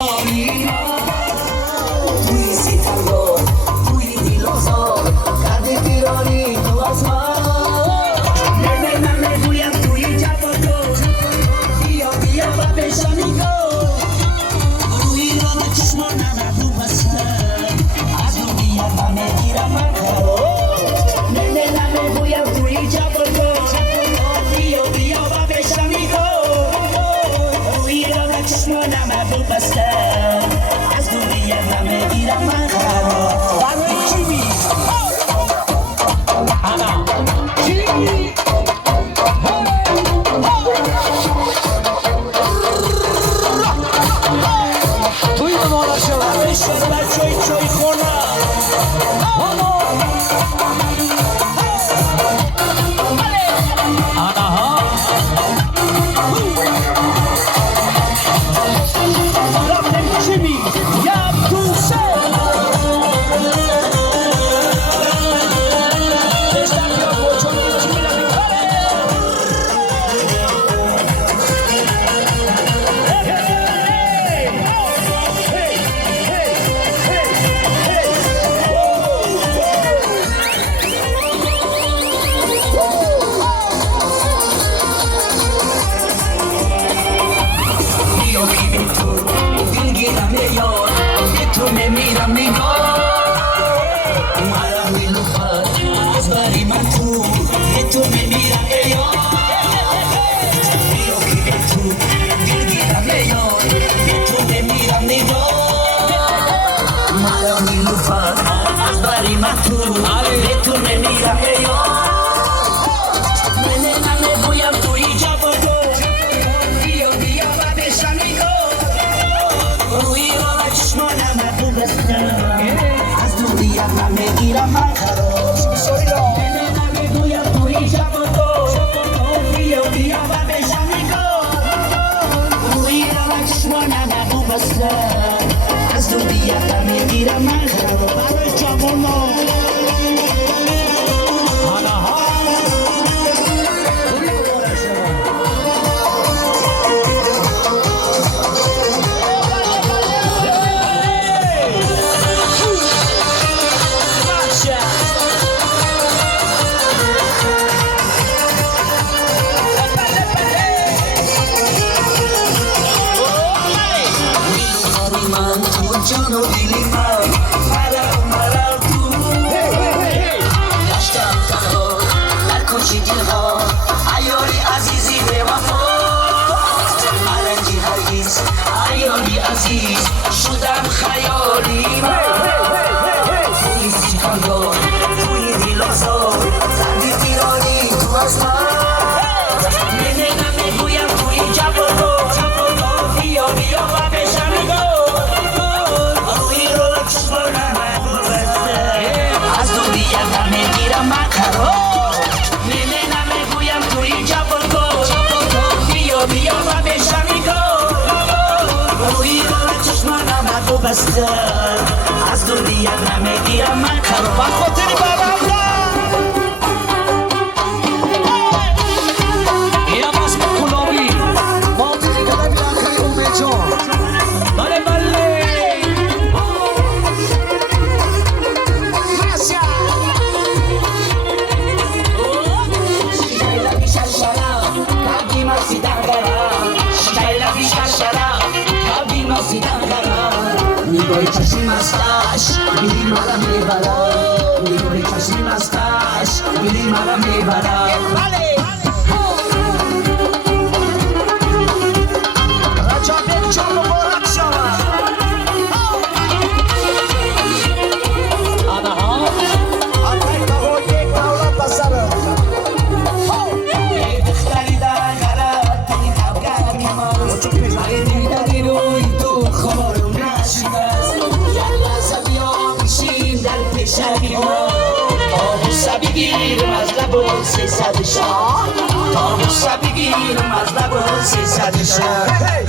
توی ستمگاه توی دیلازار کرده پیرانی تو از من نه بویم توی جفاکار بیا و بشانی کن روی راه چشمانم ابرو بستن از رو بیاد همه گیرم من نه بویم توی جفاکار بیا و بشانی کن روی راه چشمانم ابرو بستن از دوری همه گیرم من برای چی می؟ انا چی؟ توی نمارا شد شد چای خورم میرم نگاه اومدم این لطفت از بری من تو به تو میمیرم ایار بیا که به تو دلگیرم ایار به تو میمیرم نگاه اومدم این لطفت از بری من تو به تو میمیرم ایار من بویم توی جفاکار بیا و بشم نگاه روی راه چشمانم از دوری همه گیرم من خراش بگویم توی جفاکار بیا و بشم نگاه روی راه چشمانم ابرو بستن از دوری همه گیرم من خراش برای جوانان جان و دلی من مرم تو گشتم تنها در کوچه دلها عیاری عزیزی به وفا مرنجی هرگز عیاری عزیز شدم خیالی من توی سیخانگاه توی دیلازار زندی تیرانی تو از من بگویم توی جفاکار بیا و بشم نگاه از دوری همه گیرم من خراب نمیگویم توی جفاکار بیا و بشم نگاه روی راه چشمانم ابرو بستن از دوری همه گیرم من خراب بخاطر بابا اینم از کلامی مالتی کلمی آخری اومه جان بله نگاهی چشمی مستش بیری مرم میبرم نگاهی چشمی مستش بیری مرم میبرم رجب جان مبارک شود آنها آنهای نهو یک دولت بسرم یک دختری در غرب تنی خبگر کمان مگه دیدنی روی تو خبارم تابوسا بگیرم از لب 300 شهر تابوسا بگیرم از لب 300 شهر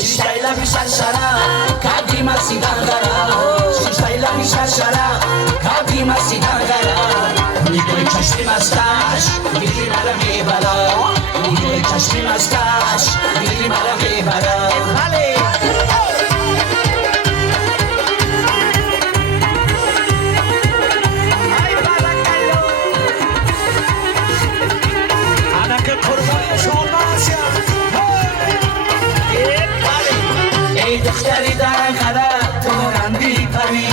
شیشتای لبی شرشرم کبیم از سیدن دارم شیشتای لبی شرشرم کبیم از سیدن دارم نگوی چشمی مستش بیری مرم میبرم نگوی چشمی مستش بیری مرم میبرم دختری در غرق تو رندی پری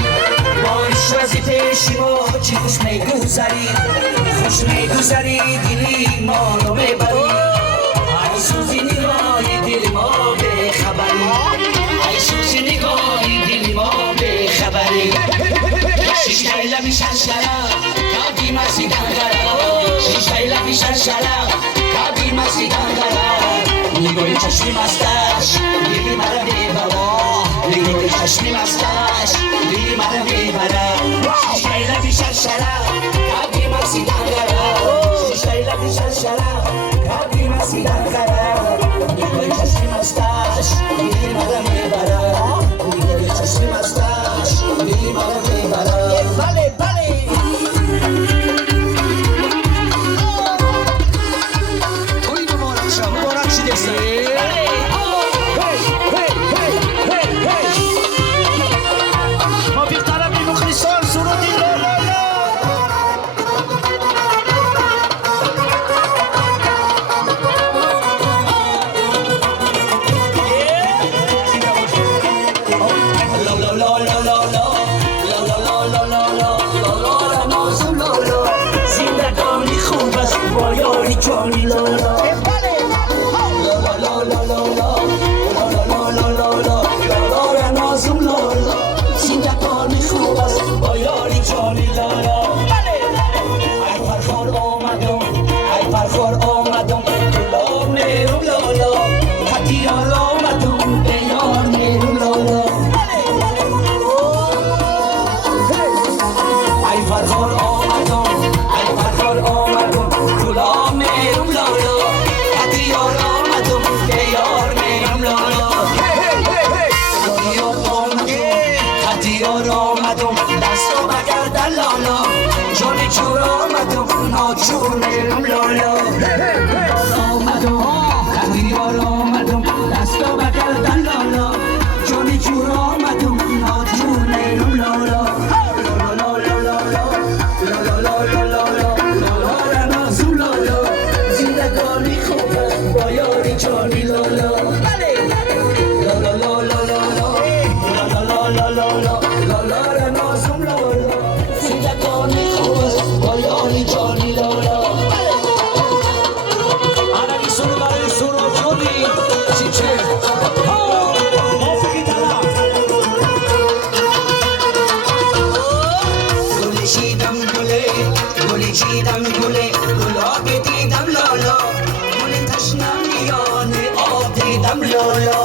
با عشق پیشی با چی خوش میگذری خوش میگذری دلی ما رو ببری ای سوزی نگاهی دل ما به خبری ای سوزی نگاهی دل ما به خبری شیش لبی شرشره کبی مسی دنگره شیش لبی شرشره کبی مسی دنگره نگاهی چشمی مستش دلی مرا میبره نگاهی چشمی مستش دلی مرا میبره شیش لبی شرشره کبی مسی دنگره شیش لبی شرشره کبی مسی دنگره نگاهی چشمی مستش دلی مرا میبره نگاهی چشمی مستش دلی مرا میبره بله بله توی مبارک شما مبارک شده سر ما بیخترم این مخلصان سرودی لالا زندگانی خوب است با یاری جانی لالا زندگانی خوب است با یاری جانی لالا ای پرخور آمدم ای پرخور آمدم گلاب میرم لالا خطیار آمدم به یار میرم لالا ای پرخور آمدم ای پرخور آمدم گلاب میرم لالا خطیار آمدم به یار میرم لالا خطیار آمدم دستو بگردن لالا جانی چور آمدم ناچور میرم لالا آمدم خطیار آمدم دستو بگردن لالا جانی چور آمدم ناچور میرم لالا زندگانی خوب است با یاری جانی لالا زندگانی خوب است با یاری جانی لالا عربی سرو برای سرو جانی چیچه موفقی طرف گلی چیدم گله گلی چیدم گله گلاب دیدم لالا گل تشنمیان آب دیدم لالا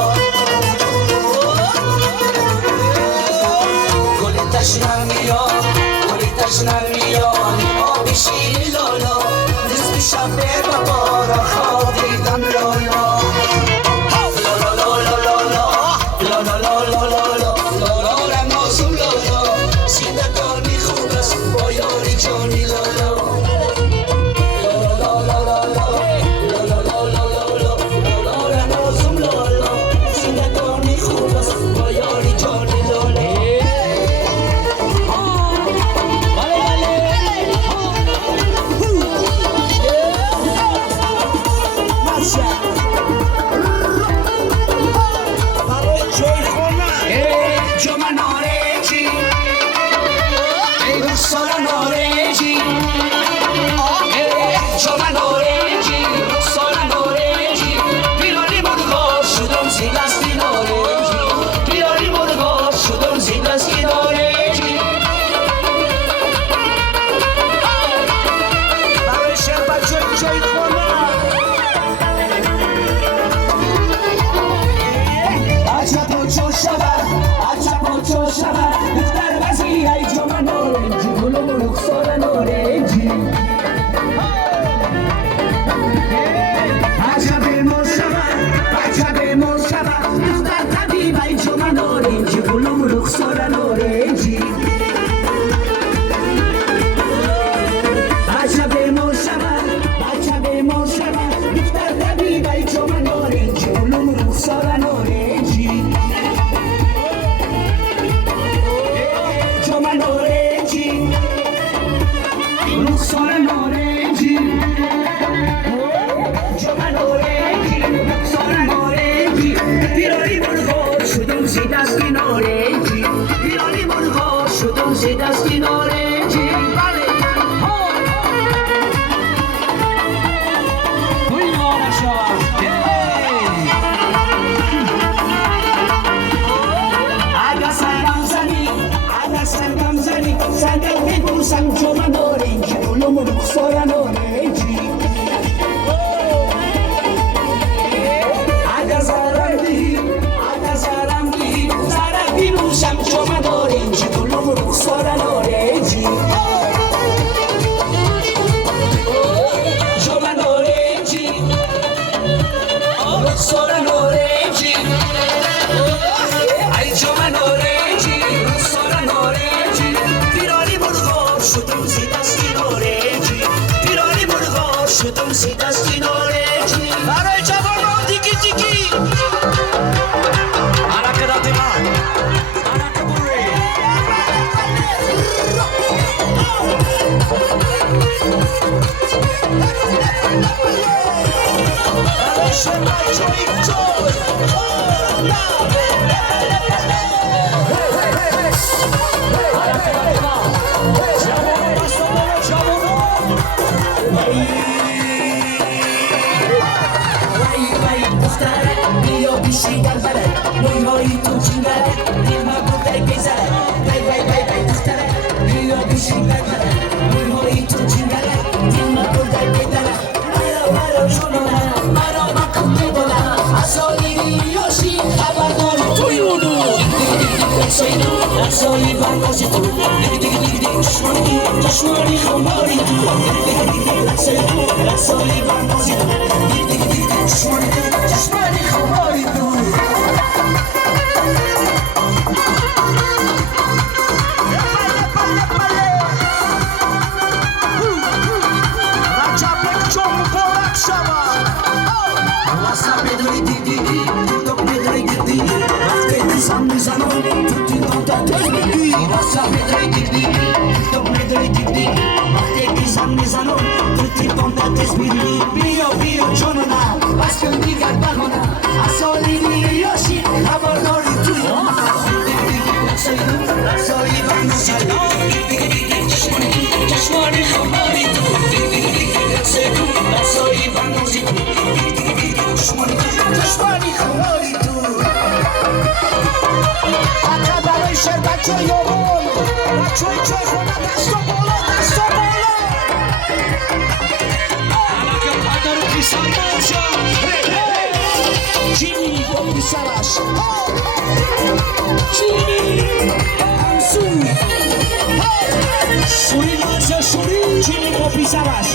گل تشنمیان گل تشنمیان آب شیر لالا نصف شب به بارا خواب دیدم لالا زندگانی خوب است با یاری جانی لالا زندگانی خوب است با یاری جانی لالا si taschi in orecchi, io li morgo, sciuto si taschi in orecchi, vale, oh! Qui ora so, Aga sangam zani, sangam hibu sang choma orecchi, lo morgo sora orecchi. Sam choma orecchi, lo morgo sora orecchi. Choma orecchi, sora orecchi. Ai choma orecchi, sora orecchi. Piroli morgo, shutum si taschi orecchi. Piroli morgo, shutum si taschi orecchi. Arai chama tiki tiki. Ara karate ma. Soy Ivano si tu, Joshua Khomari tu, soy Ivano si tu, Joshua Khomari tu. Jimmy, Bobby Savage, Jimmy, Ansu, Shuri Marcia Shuri, Jimmy, Bobby Savage.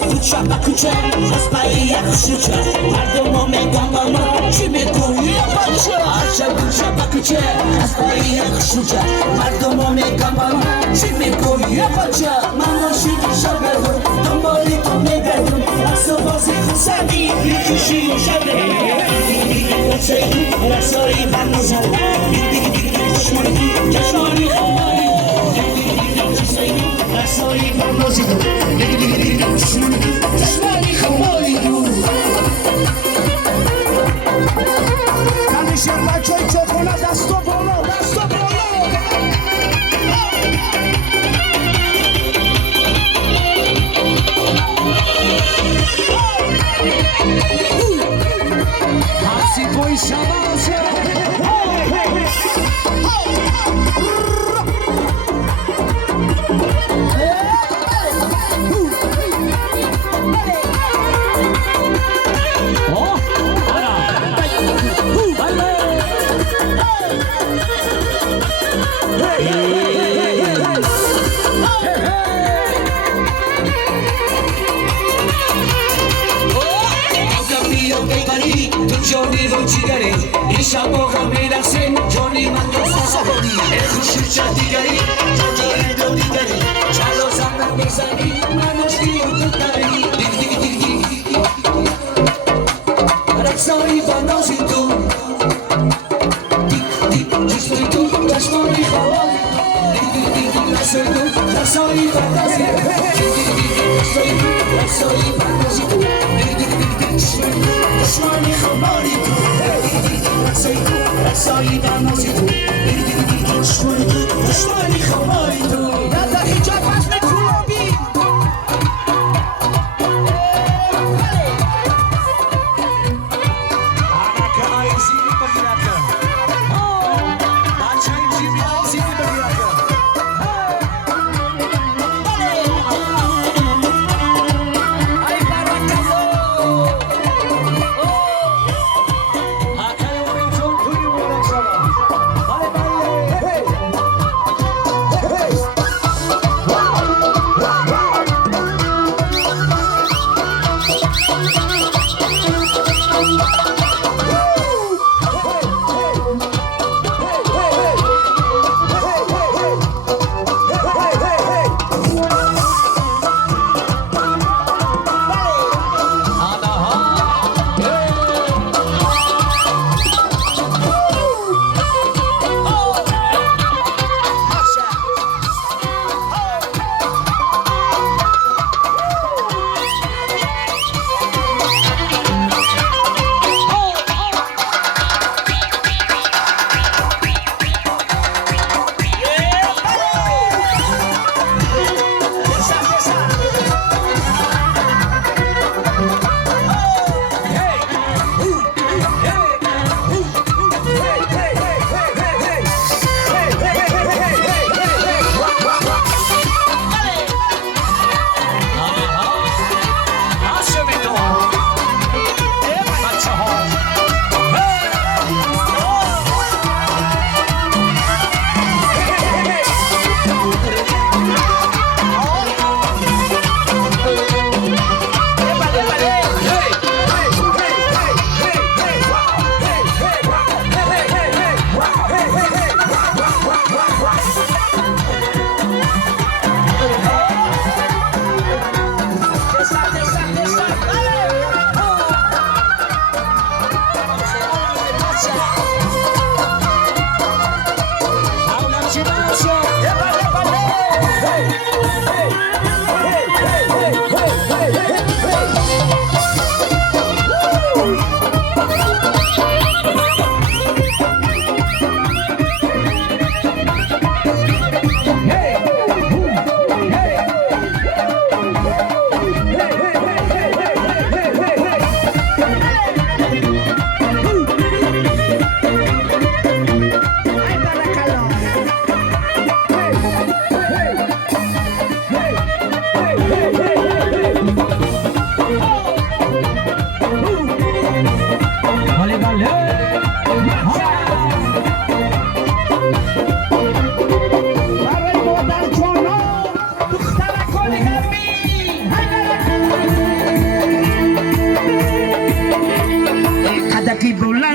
Kucha bakucha, aspai akushucha, pardomo megamama, chimeko yapacha. Acha kucha bakucha, aspai akushucha, pardomo megamama, chimeko yapacha. Mama shiki shagaru, tomboli to megaru, asobosi kusani, yikushi shabe. Rasoi banozala, Joshua Khomari. Rasoi banozala, Joshua Khomari. Kami shamba choi chokona dasto bolo, dasto bolo. Hasi boy shabase. Johnny Rochigari, Ishamo Hamirasen, Johnny Mandosabori, Ekushucha Digari, Johnny Digari, Chalo Santa Mesani, Manoski Utari, Raksoi Banositu, Distritu, Joshua Khomari.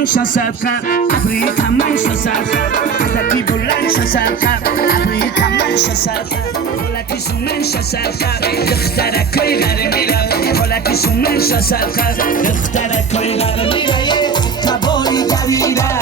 شسافة أبريكا من شسافة أتاكي بولان شسافة أبريكا من شسافة ولكن سمن شسافة اختارك كي غرميرا ولكن سمن شسافة اختارك كي غرميرا كابوري داريرا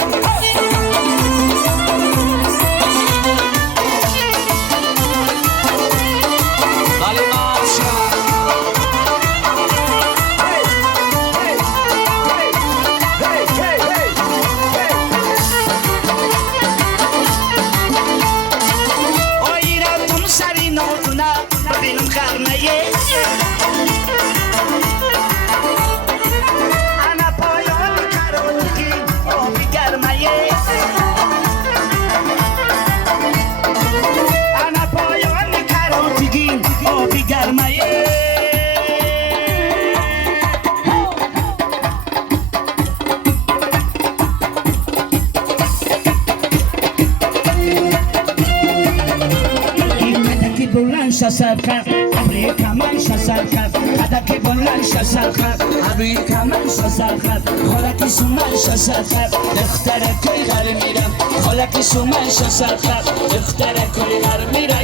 شسافة أبريكا من شسافة أتاكي بولان شسافة أبريكا من شسافة خلاكي سومن شسافة اختارك كي غرميرا خلاكي سومن شسافة اختارك كي غرميرا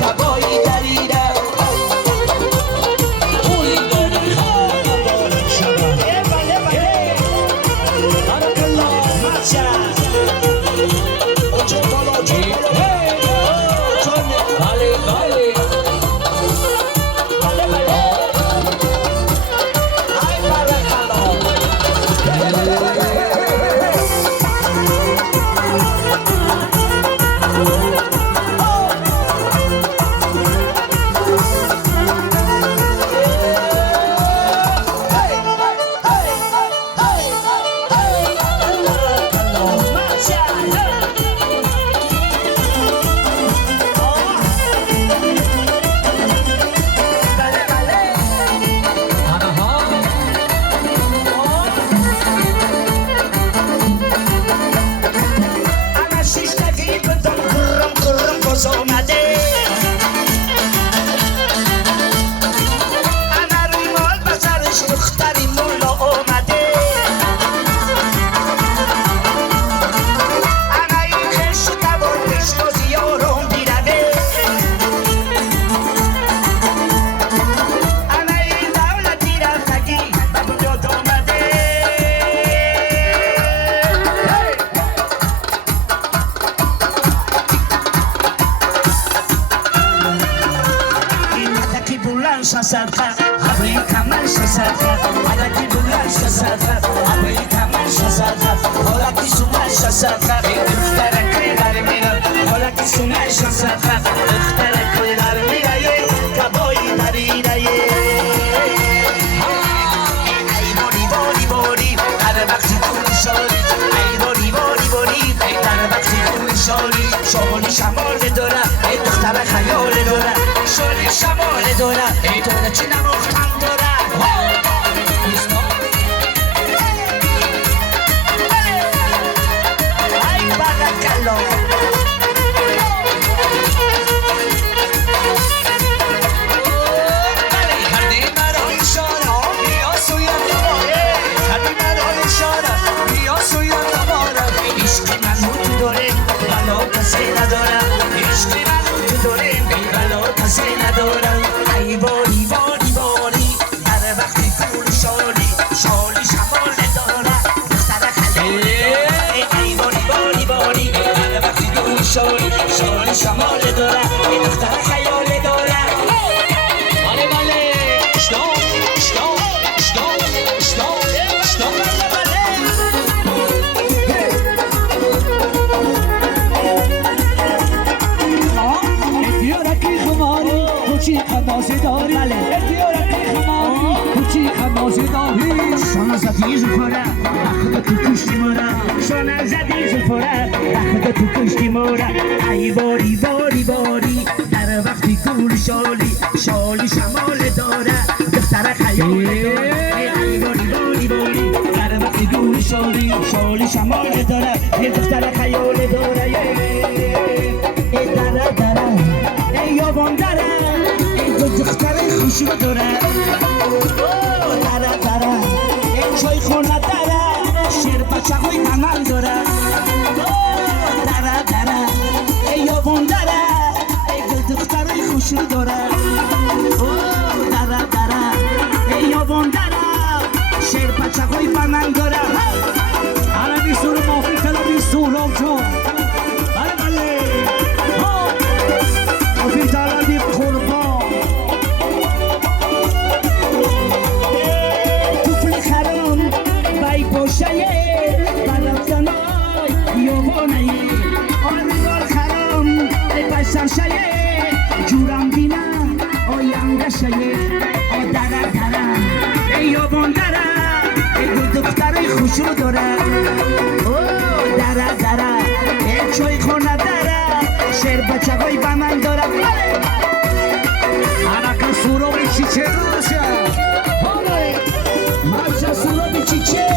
كابوي داريرا Vale. من شصدقه هوای کمن شصدقه حالکی بلند شصدقه هوای کمن شصدقه حالکی سومن شصدقه دخترک در میرم حالکی سومن شصدقه دخترک در میره کبایی دریره ای باری باری باری در وقتی تو شاری ای باری باری باری در وقتی تو شاری شمالی شمال داره ای دختر خیال داره شمالی شمال داره ای داره چی نمختم داره ای برکلا ای باری باری باری در وقتی کول شالی شالی شمال داره دختر خیال ای باری باری باری در وقتی کول شالی شالی شمال داره دختر خیال داره بله بله اشتاق اشتاق اشتاق اشتاق اشتاق بله بله کوچی خماسه داری اتیارکی خماری کوچی خماسه داری شانه زدی زفره اخدا تو کشتی مره شانه زدی زفره اخدا تو کشتی مره ای باری باری باری در وقتی کول شالی شالی شمال داره دختر خیال داره ای باری باری باری در وقتی کول شالی شالی شمال داره دختر خیال داره ای دره دره ای یابان دره دختر خوشی داره داره داره این چای خونه داره شیر بچه های نمن داره داره داره ای یابون داره ای دختر خوشی داره داره داره ای یابون داره شیر بچه های بنن داره عربی سور مافی کلابی سوراب چون بله بله مافی طلبی قربان سرشایه جورم بینا آینده شایه دره دره ای یابان دره ای دختر خوش رو داره دره دره ای چای خونه داره شیر بچه های به من داره حرکت سورابی چیچه روشه مرچه سورابی چیچه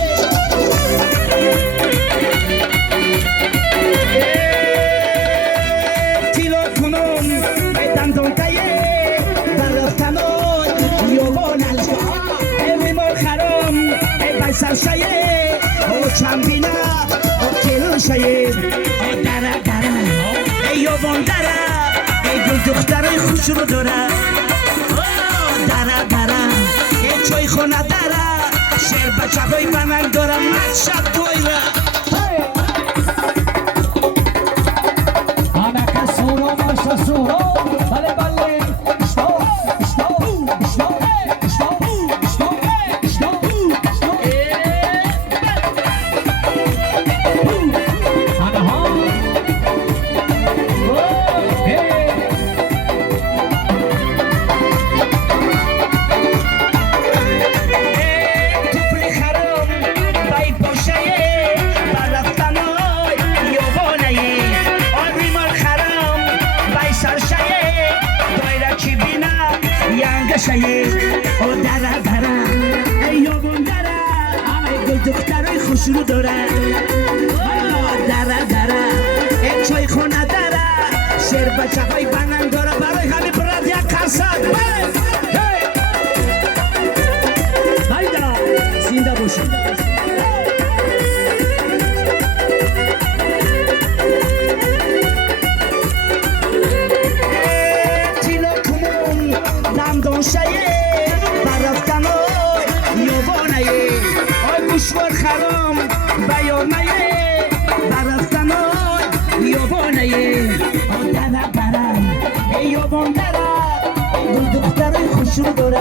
سرشایه او چمبینا او کلوشایه او دره دره ای یابان دره ای دخترای خوش رو داره دره دره ای چای خونه داره شیر بچه های بنن داره من شب تویره حرکت سورا ماشا سورا بله بله اشتاق اشتاق اشتاق اشتاق اشتاق اشتاق شایه او دره دره ای یابون دره ای دخترای خوش رو داره دره دره ای چای خونه داره شیر بچه های بنن داره برای همین برد یک کسد بایده زنده باشید شایه برفتن های یابانه آی گوشوار خرام بیانه برفتن های یابانه آدنه برم ای یابان دره ای دختر خوش خوشو داره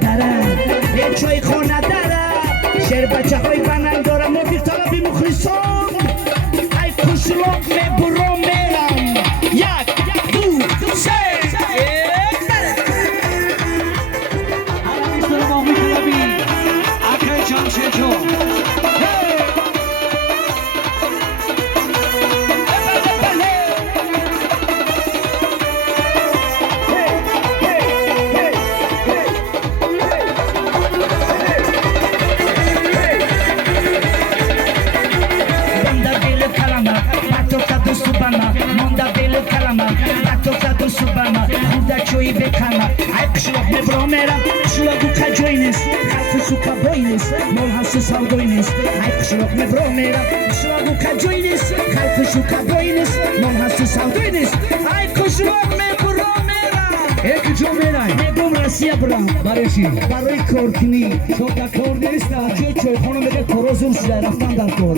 داره یه چای خونه داره شعر بچه های بنن داره موفیق طلبی مخلصان ای کشلوک می برو میرم یک دو سه دوستان موفیق طلبی اکای جمشیدجو me bromera, shlogu kajoines, khalfu kaboines, mol hasu saudoines. Ay shlog me bromera, shlogu kajoines, khalfu kaboines, mol hasu saudoines. Ay shlog me bromera. Ek jomeray. Me gomrasia bra. Bareshi. Baroy korkini. Shoda kornista. Choy khonam mege korozum shida raftan dar kor.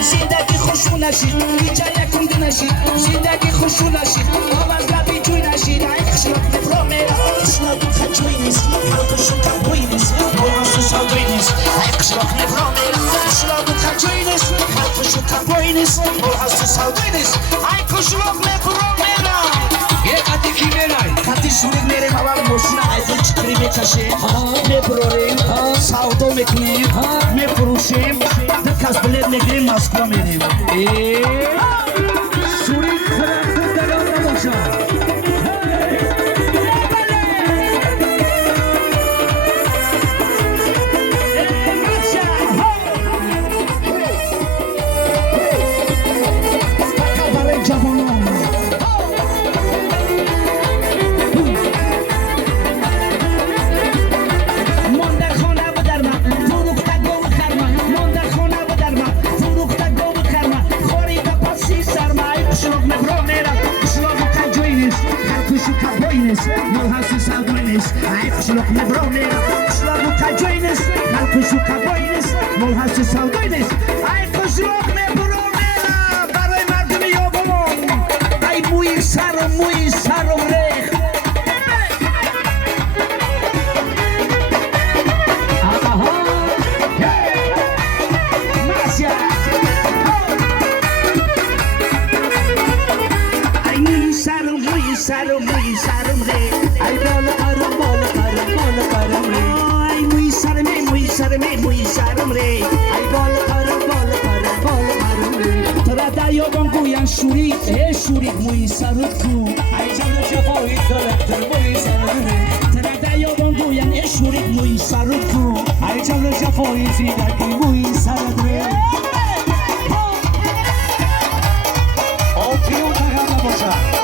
زندگی خوشو نشید اینجا یکم دو نشید زندگی خوشو نشید آواز لبی جوی نشید ای خشلوک نفرا میرا خشلوک خجوی نیست خلقشو کبوی نیست آوازو سالوی نیست ای خشلوک نفرا میرا خشلوک خجوی نیست خلقشو کبوی نیست آوازو سالوی نیست ای خشلوک نفرا میرا یه قدی کی میرای قدی شوری میریم اول ماشینا ایزو چکری میکشیم میبروریم ساودو میکنیم میفروشیم کس بلد نگریم ماسکو میریم سوری خرد دلان نباشد برای جوانان مانده خانه و در من فروخته گم خرمن مانده خانه و در من فروخته گم خرمن خوریده پسی سرمای قشلوق مبرو میرم قشلوق کجوی نیست خرکوشو کبوی نیست مال هستو سودوی نیست ای قشلوق مبرو میرم قشلوق کجوی نیست خرکوشو کبوی نیست مال هستو سودوی نیست ای قشلوق مبرو میرم برای مردم یابون ای موی سرم ریخ سرم ره ای بالا قرم ره ای موی سرم ره ای بالا قرم ره تو را دیابان گوین شوریک شوریک موی سرت کو ای جمع شفایی دلکتر موی سرد ره تو را دیابان گوین شوریک موی سرت کو ای جمع شفایی زیدکی موی سرد ره آفیون تغییر نباشد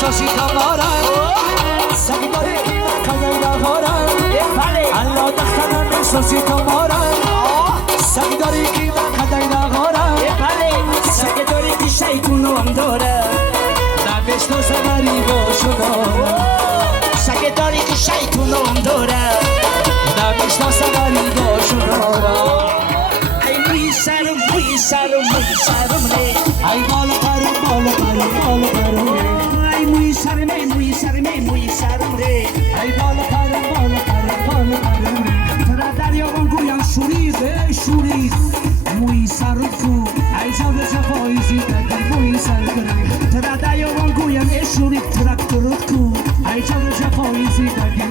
ساسی کامارا سگی داری کاغی داغارا الله دخترم ساسی کامارا سگی داری کی کاغی داغارا سگی داری کی شیطونو هم داره نمیشنو سگری باشونا سگی داری کی شیطونو هم داره نمیشنو سگری باشونا ای موی سرم ره ای بالا قرم ای موی سرم ره ای بالا قرم ترا دریابان گویم شوریق موی سرت کو ای جمع شفایی زیدکی موی سرد ره ترا دریابان گویم شوریق تراکتورت کو ای جمع شفایی زیدکی